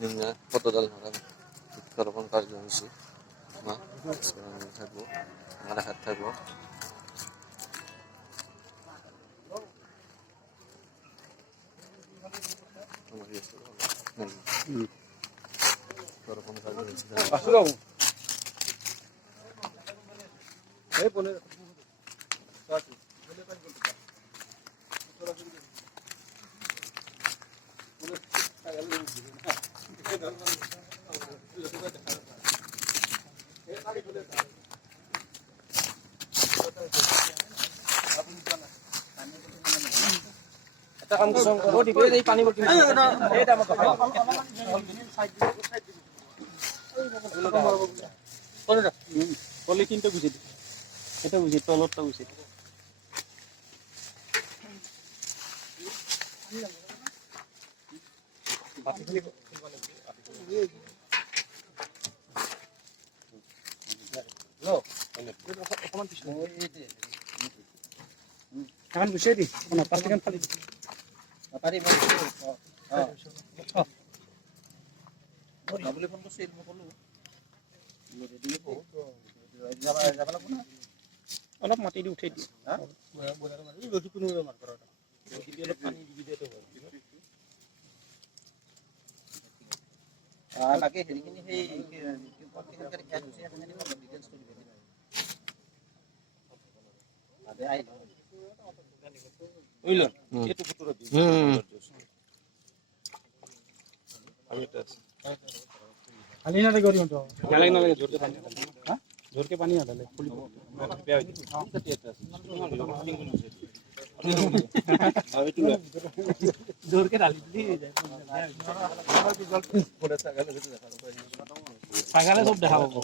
নিম্নে পদ্মডাল ধরা বৃক্ষরোপণ কার্যসূচি থাকবো মারাঘাট থাকবো বৃক্ষরোপণ কার্যসূচি পলিথিনটা গুছিয়ে দিই এটা বুঝি তলরটা গুছিয়ে দিই এখন গুছিয়ে দিই প্লাস্টিক ফালি দিই অলপ মাটি দি উঠাই দিওঁ বাকী হেৰিখিনি সেই খালি না করি তো নালাগে নালাগে জোরকে পানি হ্যাঁ জোরকে পানি না ডালে ফুল বেয়া হয়ে জোরকে ডালি দিই ছাগালে সব দেখা পাবো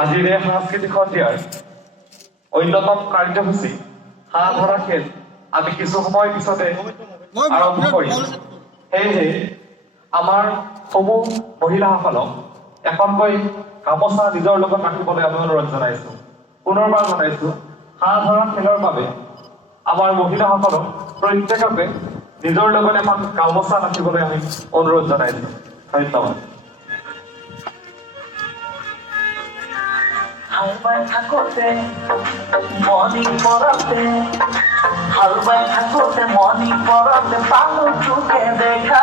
আজিৰ এই সাংস্কৃতিক সন্ধিয়াৰ অন্যতম কাৰ্যসূচী হাঁহ ধৰা খেল আমি কিছু সময় পিছতে আৰম্ভ কৰিম। সেয়েহে আমাৰ সমূহ মহিলাসকলক এখনকৈ গামোচা নিজৰ লগত ৰাখিবলৈ আমি অনুৰোধ জনাইছো। পুনৰবাৰ জনাইছো হাঁহ ধৰা খেলৰ বাবে আমাৰ মহিলাসকলক প্ৰত্যেককে নিজৰ লগত এখন গামোচা ৰাখিবলৈ আমি অনুৰোধ জনাইছো। ধন্যবাদ। হালবাই থাকোতে মৰ্নিং পড়াতে হালবাই থাকোতে মৰ্নিং পড়াতে পালো চোখে দেখা